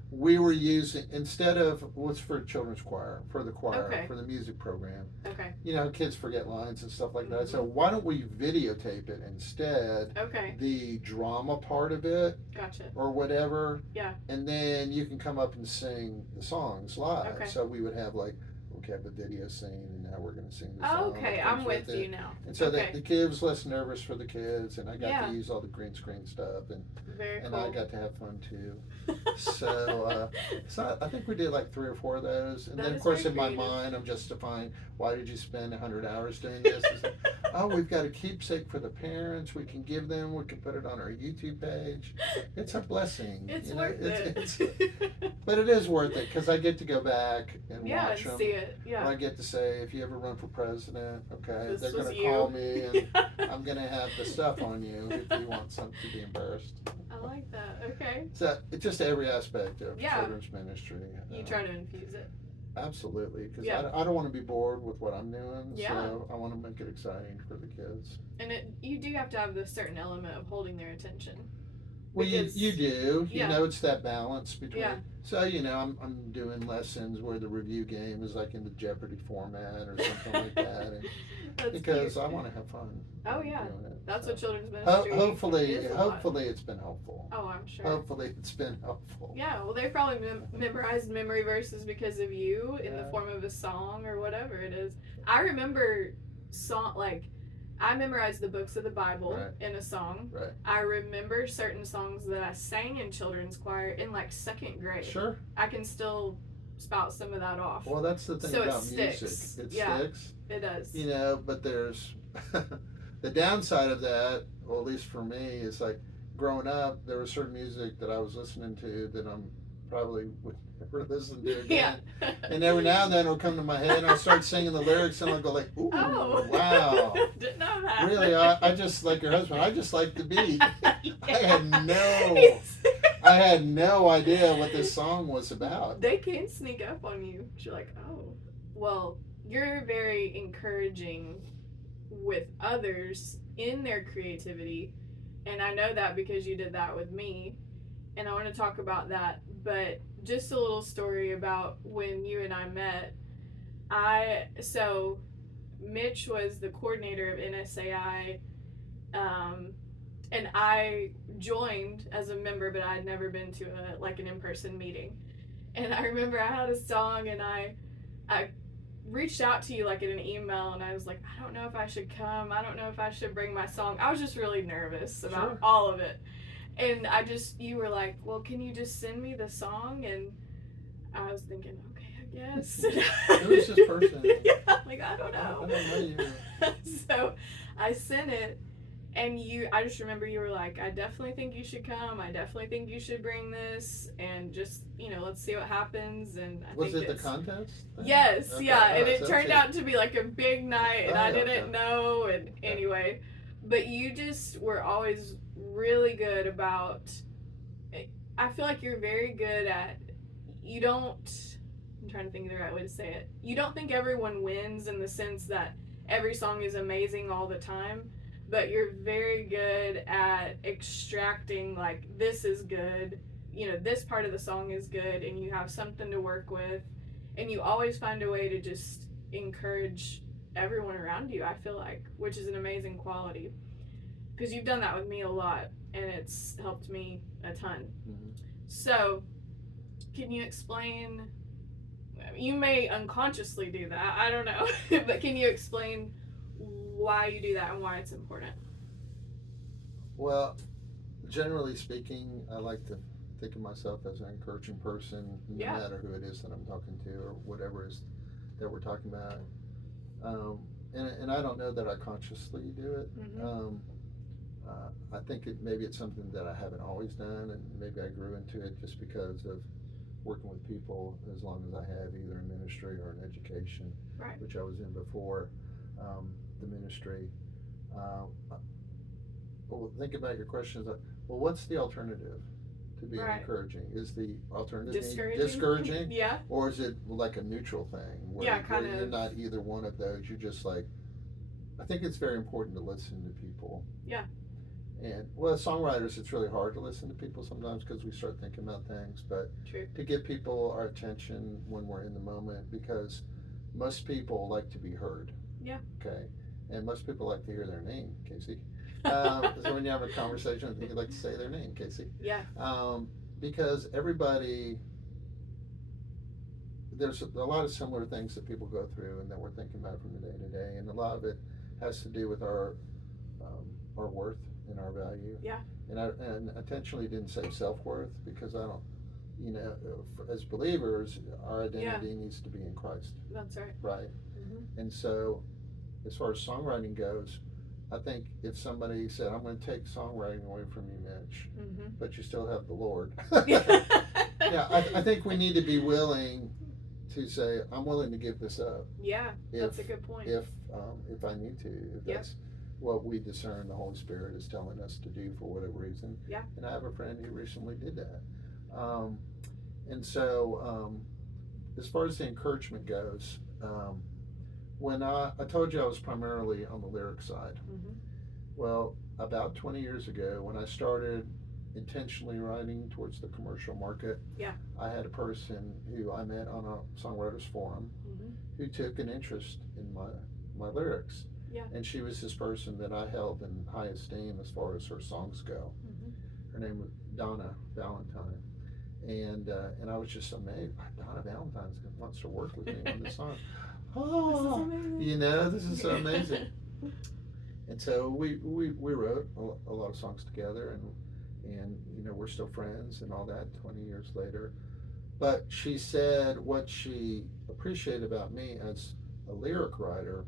we were using, instead of what's for children's choir, for the choir, okay. for the music program. Okay. You know, kids forget lines and stuff like that. So why don't we videotape it instead? Okay. The drama part of it. Gotcha. Or whatever. Yeah. And then you can come up and sing the songs live. Okay. So we would have like, okay, have a video scene, and now we're going to sing the song. Okay, I'm with you now. And so the kid was less nervous for the kids, and I got to use all the green screen stuff, and very cool. And I got to have fun too. So I think we did like 3 or 4 of those, and then of course in my mind I'm justifying, why did you spend 100 hours doing this? Like, oh, we've got a keepsake for the parents. We can give them. We can put it on our YouTube page. It's a blessing. It's worth it. But it is worth it because I get to go back and watch them. See it. Yeah. And I get to say, if you ever run for president, okay, this they're going to call me, and I'm going to have the stuff on you if you want something to be embarrassed. I like that. Okay. So it's just every aspect of children's ministry. You try to infuse it. Absolutely, because I don't want to be bored with what I'm doing. Yeah. So I want to make it exciting for the kids. And you do have to have this certain element of holding their attention. Well, you do. Yeah. You know, it's that balance between. Yeah. So, you know, I'm doing lessons where the review game is like in the Jeopardy format or something like that. And because cute. I want to have fun. Oh, yeah. That's so. what children's ministry hopefully is it's been helpful. Oh, I'm sure. Hopefully it's been helpful. Yeah, well, they probably memorized memory verses because of you in the form of a song or whatever it is. I remember I memorized the books of the Bible in a song. Right. I remember certain songs that I sang in children's choir in like 2nd grade. Sure. I can still spout some of that off. Well, that's the thing about music. It sticks. It does. You know, but there's the downside of that, well, at least for me, is like growing up, there was certain music that I was listening to that I'm probably would never listen to again. Yeah. And every now and then it'll come to my head, and I'll start singing the lyrics, and I'll go like, ooh, wow. Didn't know that. Really, I just, like your husband, I just like the beat. I had no idea what this song was about. They can sneak up on you. You're like, oh. Well, you're very encouraging with others in their creativity, and I know that because you did that with me, and I want to talk about that. But just a little story about when you and I met. Mitch was the coordinator of NSAI, and I joined as a member, but I had never been to an in-person meeting. And I remember I had a song, and I reached out to you like in an email, and I was like, I don't know if I should come. I don't know if I should bring my song. I was just really nervous about all of it. And you were like, well, can you just send me the song? And I was thinking, okay, I guess. Who's this person? Yeah, like, I don't know. I don't know you. So I sent it, and I just remember you were like, I definitely think you should come. I definitely think you should bring this, and just, let's see what happens. And was it the contest thing? Yes, okay. Yeah, and it turned out to be like a big night, and I didn't know, and anyway. But you just were always really good about, I feel like you're very good at, I'm trying to think of the right way to say it. You don't think everyone wins in the sense that every song is amazing all the time, but you're very good at extracting, like, this is good, this part of the song is good, and you have something to work with, and you always find a way to just encourage everyone around you, I feel like, which is an amazing quality. Because you've done that with me a lot, and it's helped me a ton. Mm-hmm. So, can you explain, you may unconsciously do that, I don't know, but can you explain why you do that and why it's important? Well, generally speaking, I like to think of myself as an encouraging person, no matter who it is that I'm talking to or whatever it is that we're talking about. And I don't know that I consciously do it. Mm-hmm. I think maybe it's something that I haven't always done, and maybe I grew into it just because of working with people as long as I have, either in ministry or in education, which I was in before the ministry. Well, think about your questions. Well, what's the alternative to being encouraging? Is the alternative discouraging? Yeah. Or is it like a neutral thing where you're not either one of those? You're just like, I think it's very important to listen to people. Yeah. And well, as songwriters, it's really hard to listen to people sometimes because we start thinking about things. But True. to give people our attention when we're in the moment, because most people like to be heard. Yeah. Okay. And most people like to hear their name, Casey. So when you have a conversation, I think you'd like to say their name, Casey. Yeah. Because everybody, there's a lot of similar things that people go through and that we're thinking about from the day to day, and a lot of it has to do with our worth and our value. Yeah. And I intentionally didn't say self-worth because I don't, as believers, our identity needs to be in Christ. That's right. Right. Mm-hmm. And so, as far as songwriting goes, I think if somebody said, "I'm going to take songwriting away from you, Mitch," mm-hmm. but you still have the Lord. Yeah, I think we need to be willing to say, "I'm willing to give this up." Yeah, that's a good point. If I need to, if that's what we discern the Holy Spirit is telling us to do for whatever reason. Yeah. And I have a friend who recently did that. And so, as far as the encouragement goes, when I told you I was primarily on the lyric side. Mm-hmm. Well, about 20 years ago, when I started intentionally writing towards the commercial market, I had a person who I met on a songwriters forum mm-hmm. who took an interest in my lyrics. Yeah. And she was this person that I held in high esteem as far as her songs go. Mm-hmm. Her name was Donna Valentine. And I was just amazed. Donna Valentine wants to work with me on this song. Oh, this is so amazing. And so we wrote a lot of songs together, and we're still friends and all that 20 years later. But she said what she appreciated about me as a lyric writer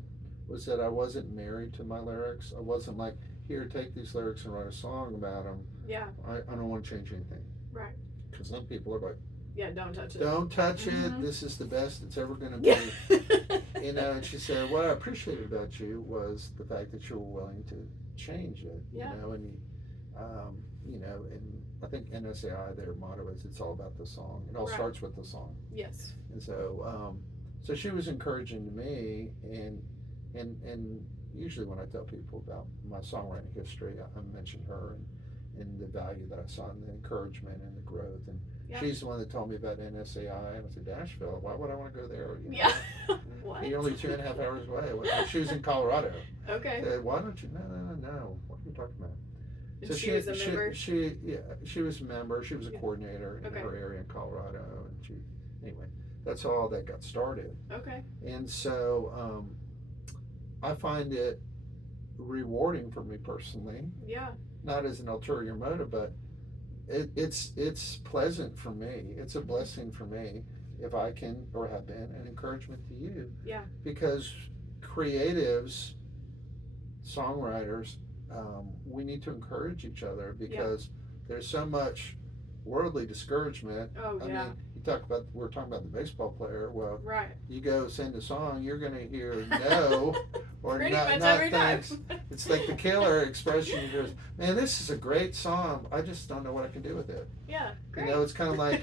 was that I wasn't married to my lyrics. I wasn't like, here, take these lyrics and write a song about them. Yeah. I don't want to change anything. Right. Because some people are like, yeah, don't touch it. Don't touch mm-hmm. it. This is the best it's ever going to be. Yeah. And she said, what I appreciated about you was the fact that you were willing to change it. Yeah. And I think NSAI, their motto is it's all about the song. It all starts with the song. Yes. And so, so she was encouraging to me, and usually when I tell people about my songwriting history, I mention her and the value that I saw in the encouragement and the growth. And she's the one that told me about NSAI. And I said, Nashville, why would I want to go there? Yeah. What? You're only 2.5 hours away. She was in Colorado. Okay. Said, why don't you? No. What are you talking about? So she was a member? She was a member. She was a coordinator in her area in Colorado. And anyway, that's all that got started. Okay. And so I find it rewarding for me personally. Yeah. Not as an ulterior motive, but it's pleasant for me. It's a blessing for me if I can, or have been, an encouragement to you. Yeah. Because creatives, songwriters, we need to encourage each other because there's so much worldly discouragement. I mean, we're talking about the baseball player. Well, you go send a song, you're going to hear no or not thanks. It's like the killer expression. He goes, man, this is a great song. I just don't know what I can do with it. Yeah, great. It's kind of like,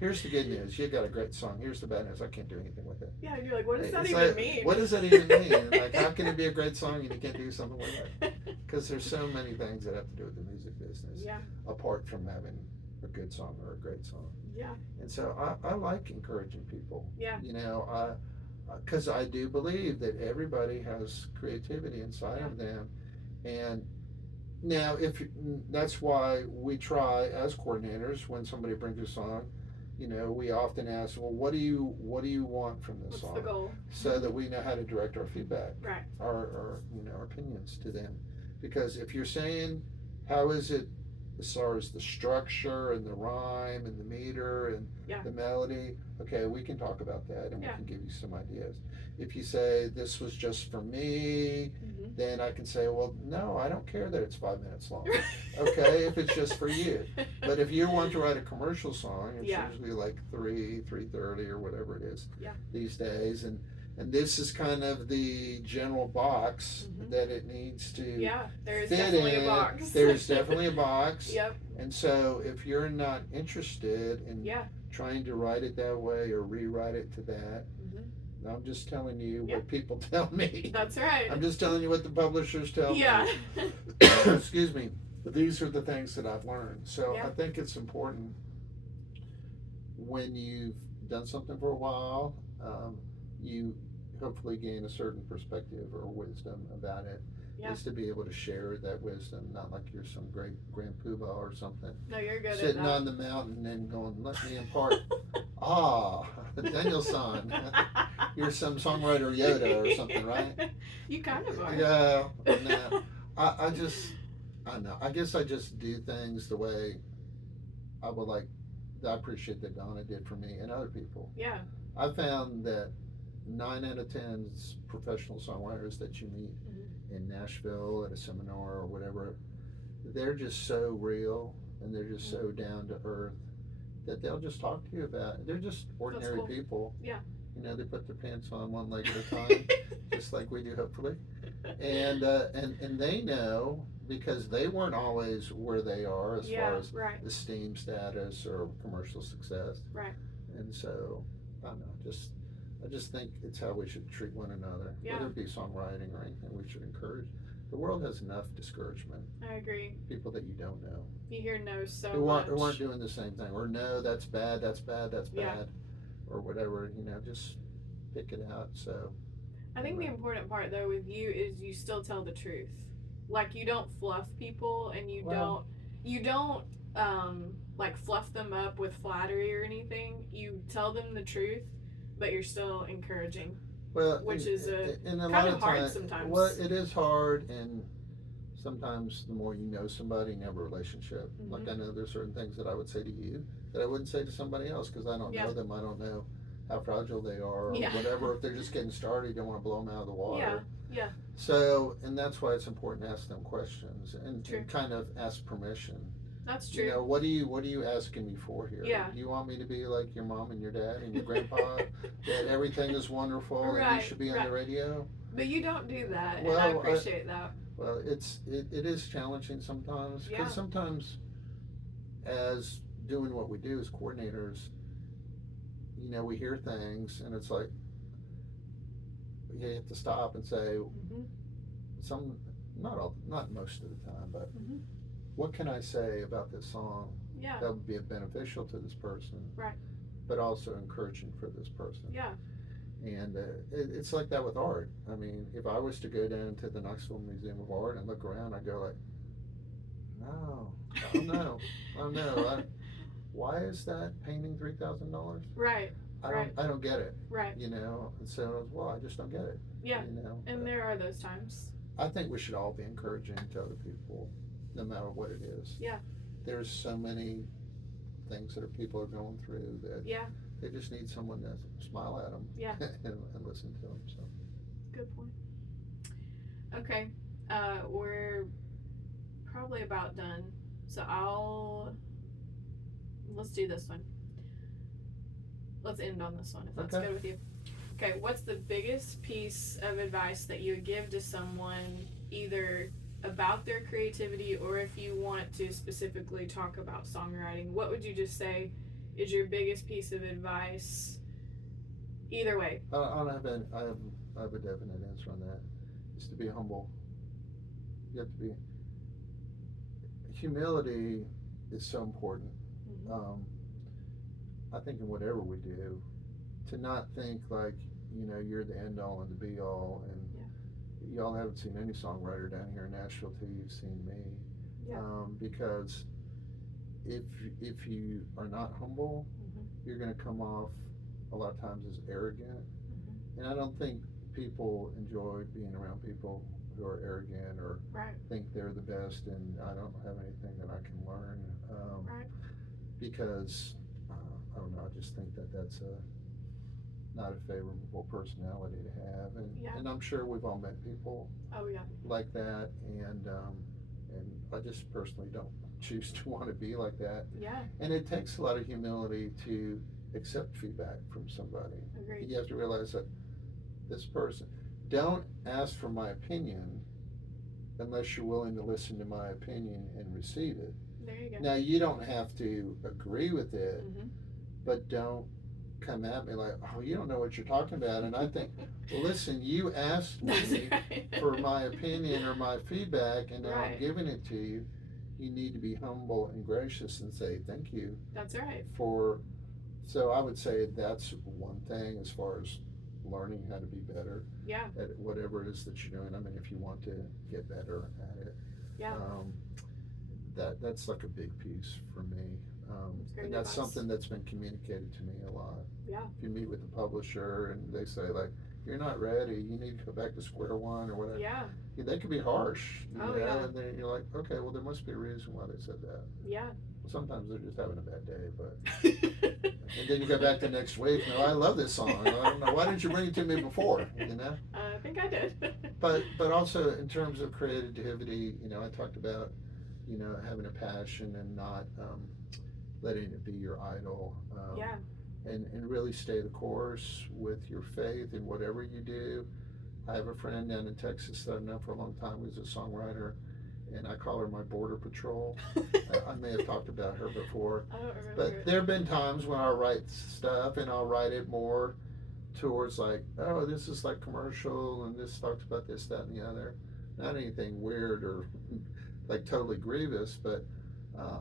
here's the good news. You got a great song. Here's the bad news. I can't do anything with it. Yeah, and you're like, what does that even mean? What does that even mean? Like, how can it be a great song and you can't do something with it? Because there's so many things that have to do with the music business. Yeah. Apart from having a good song or a great song. Yeah. And so I like encouraging people. Yeah. Because I do believe that everybody has creativity inside of them. And now, that's why we try as coordinators when somebody brings a song, we often ask, well, what do you want from this song? What's the goal? So that we know how to direct our feedback, right? Our opinions to them. Because if you're saying, how is it as far as the structure and the rhyme and the meter and the melody, okay, we can talk about that and we can give you some ideas. If you say this was just for me, then I can say, well, no, I don't care that it's 5 minutes long. Okay, if it's just for you. But if you want to write a commercial song, it's usually like 3:30 or whatever it is these days, and this is kind of the general box that it needs to there's fit definitely in. A box. There's definitely a box. Yep. And so if you're not interested in trying to write it that way or rewrite it to that, I'm just telling you what people tell me. That's right. I'm just telling you what the publishers tell me. Excuse me. But these are the things that I've learned. So I think it's important when you've done something for a while, you hopefully gain a certain perspective or wisdom about it. Is to be able to share that wisdom, not like you're some great grand poobah or something. No, you're good sitting at that. on the mountain and going, let me impart. Daniel-san, you're some songwriter Yoda or something, right? You kind of are. Yeah, no. I don't know. I guess I just do things the way I would like. I appreciate that Donna did for me and other people. Yeah. I found that 9 out of 10 professional songwriters that you meet in Nashville at a seminar or whatever, they're just so real and they're just so down to earth that they'll just talk to you about it. They're just ordinary people. Yeah. You know, they put their pants on one leg at a time, just like we do, hopefully. And they know, because they weren't always where they are as far as esteem status or commercial success. Right. And so, I don't know, I just think it's how we should treat one another. Yeah. Whether it be songwriting or anything, we should encourage. The world has enough discouragement. I agree. People that you don't know. You hear no so much. Who aren't doing the same thing. Or no, that's bad, that's bad, that's bad. Or whatever, you know, just pick it out. So I think the important part though with you is you still tell the truth. Like you don't fluff people and you don't like fluff them up with flattery or anything. You tell them the truth, but you're still encouraging. Well, which is and a kind lot of hard times, sometimes. Well, it is hard, and sometimes the more you know somebody and have a relationship, like I know there's certain things that I would say to you that I wouldn't say to somebody else because I don't know them. I don't know how fragile they are or whatever. If they're just getting started, you don't want to blow them out of the water. Yeah. So, and that's why it's important to ask them questions and kind of ask permission. That's true. You know, what are you asking me for here? Yeah. Do you want me to be like your mom and your dad and your grandpa, that everything is wonderful and you should be on the radio? But you don't do that, and I appreciate that. Well, it is challenging sometimes because sometimes, as doing what we do as coordinators, you know, we hear things and it's like you have to stop and say, not most of the time, but. What can I say about this song that would be beneficial to this person, but also encouraging for this person? Yeah. And it's like that with art. I mean, if I was to go down to the Knoxville Museum of Art and look around, I'd go like, no, why is that painting $3,000? Right. I don't get it. Right. You know, and so I just don't get it. Yeah. You know, and there are those times. I think we should all be encouraging to other people, no matter what it is. Yeah. There's so many things that people are going through that they just need someone to smile at them and listen to them. So. Good point. Okay. We're probably about done. So let's do this one. Let's end on this one if that's good with you. Okay. What's the biggest piece of advice that you would give to someone, either about their creativity or if you want to specifically talk about songwriting? What would you just say is your biggest piece of advice? Either way. I have a definite answer on that. Is to be humble. You have to be. Humility is so important. I think in whatever we do, to not think like, you know, you're the end all and the be all, and y'all haven't seen any songwriter down here in Nashville till you've seen me. Because if you are not humble, you're going to come off a lot of times as arrogant. And I don't think people enjoy being around people who are arrogant or think they're the best and I don't have anything that I can learn. Because, I don't know, I just think that that's not a favorable personality to have, and I'm sure we've all met people like that, and I just personally don't choose to want to be like that. And it takes a lot of humility to accept feedback from somebody. Agreed. You have to realize that this person, don't ask for my opinion unless you're willing to listen to my opinion and receive it. There you go. Now you don't have to agree with it, but don't come at me like, oh, you don't know what you're talking about. And I think, well, listen, you asked me for my opinion or my feedback, and now I'm giving it to you. you need to be humble and gracious and say thank you. That's right. So I would say that's one thing as far as learning how to be better. Yeah. At whatever it is that you're doing. I mean, if you want to get better at it. Yeah. That's like a big piece for me. And that's something that's been communicated to me a lot. Yeah. If you meet with the publisher and they say like, you're not ready, you need to go back to square one or whatever. Yeah. They could be harsh. Yeah. And then you're like, okay, well there must be a reason why they said that. Yeah. Sometimes they're just having a bad day, but and then you go back the next week. No, I love this song. I don't know, why didn't you bring it to me before? I think I did. but also in terms of creativity, I talked about having a passion and not letting it be your idol. Yeah. And really stay the course with your faith in whatever you do. I have a friend down in Texas that I've known for a long time who's a songwriter, and I call her my border patrol. I may have talked about her before. I don't remember. But there have been times when I'll write stuff and I'll write it more towards like, oh, this is like commercial and this talks about this, that, and the other. Not anything weird or like totally grievous, but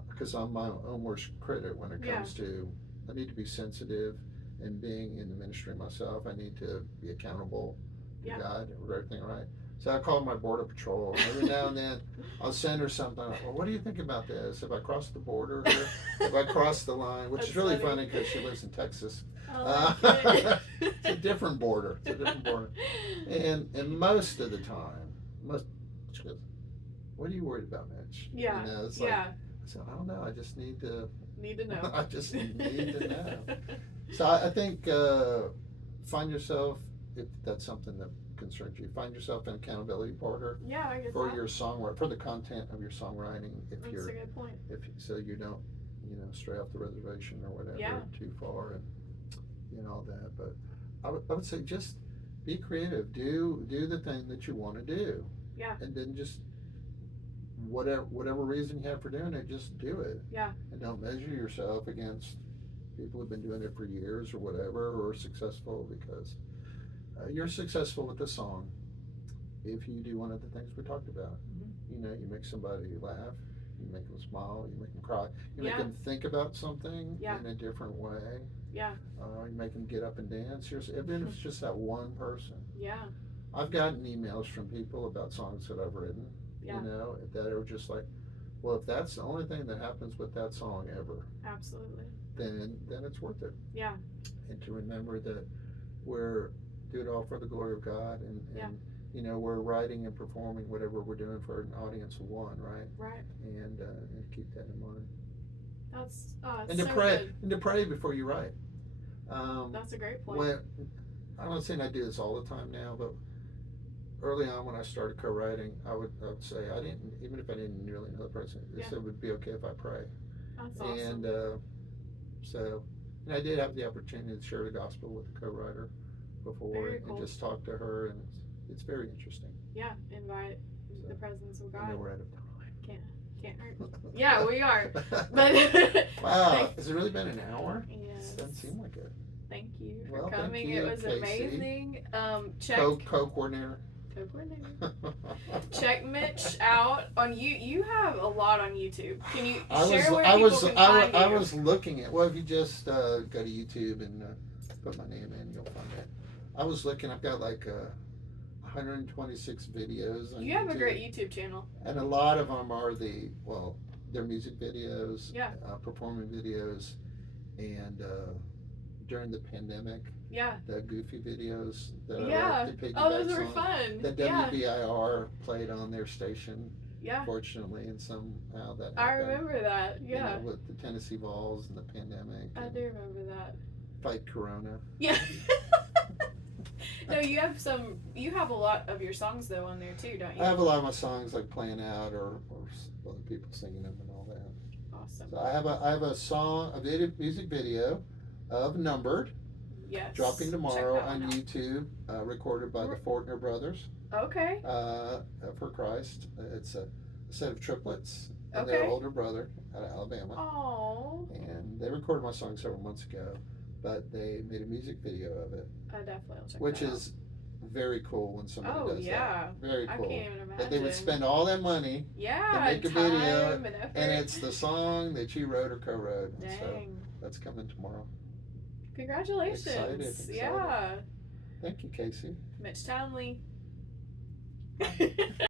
because I'm my own worst critic when it comes to, I need to be sensitive, and being in the ministry myself, I need to be accountable to God for everything, right? So I call my border patrol. Every now and then I'll send her something. Well, what do you think about this? Have I crossed the border here? Have I crossed the line? Which is really funny because she lives in Texas. It's a different border. And most of the time, she goes, what are you worried about, Mitch? Yeah. It's like, I said, I don't know. I just need to know. I just need to know. So I think find yourself, if that's something that concerns you, find yourself an accountability partner. Yeah, I get for that. your songwriting, for the content of your songwriting. If that's a good point. So you don't, stray off the reservation or whatever too far and all that. But I would say just be creative. Do the thing that you want to do. Yeah. And then just whatever reason you have for doing it, just do it. Yeah. And don't measure yourself against people who've been doing it for years or whatever, or are successful, because you're successful with the song if you do one of the things we talked about. Mm-hmm. You make somebody laugh, you make them smile, you make them cry, you make them think about something in a different way. Yeah. You make them get up and dance. Even if it's just that one person. Yeah. I've gotten emails from people about songs that I've written. Yeah. That are just like, well, if that's the only thing that happens with that song ever, absolutely, then it's worth it. Yeah. And to remember that we're do it all for the glory of God, and we're writing and performing whatever we're doing for an audience of one, right? Right. And keep that in mind. That's and to so pray good. And to pray before you write. That's a great point. I'm not saying I do this all the time now, but early on when I started co-writing, I would say I didn't, even if I didn't really know the person, they said it would be okay if I pray. That's awesome. And and I did have the opportunity to share the gospel with a co-writer before, and just talk to her, and it's very interesting. Yeah, invite the presence of God. I know we're out of time. Can't hurt. Yeah, we are. But wow, has it really been an hour? Yes. It doesn't seem like it. Thank you for coming. It was Casey. Amazing. Check Co-coordinator. Check Mitch out on you have a lot on YouTube. Can you share where people can find you? I was looking at, well, if you just go to YouTube and put my name in, you'll find it. I was looking, I've got like 126 videos on YouTube. You have a great YouTube channel. And a lot of them are they're music videos, performing videos, and during the pandemic, the Goofy videos that those were fun. The WBIR played on their station. Yeah. Fortunately, and somehow that happened. I remember that. Yeah. With the Tennessee Vols and the pandemic. I do remember that. Fight Corona. Yeah. No, you have a lot of your songs though on there too, don't you? I have a lot of my songs like playing out or other people singing them and all that. Awesome. So I have a music video of Numbered. Yes. Dropping tomorrow on YouTube, recorded by the Fortner brothers. Okay. For Christ. It's a set of triplets and their older brother out of Alabama. Oh. And they recorded my song several months ago, but they made a music video of it. I definitely will check which that is out. very cool when somebody does that. Very cool. I can't even imagine. That they would spend all that money to make a video, and it's the song that you wrote or co-wrote. Dang. So that's coming tomorrow. Congratulations. Excited. Yeah. Thank you, Casey. Mitch Townley.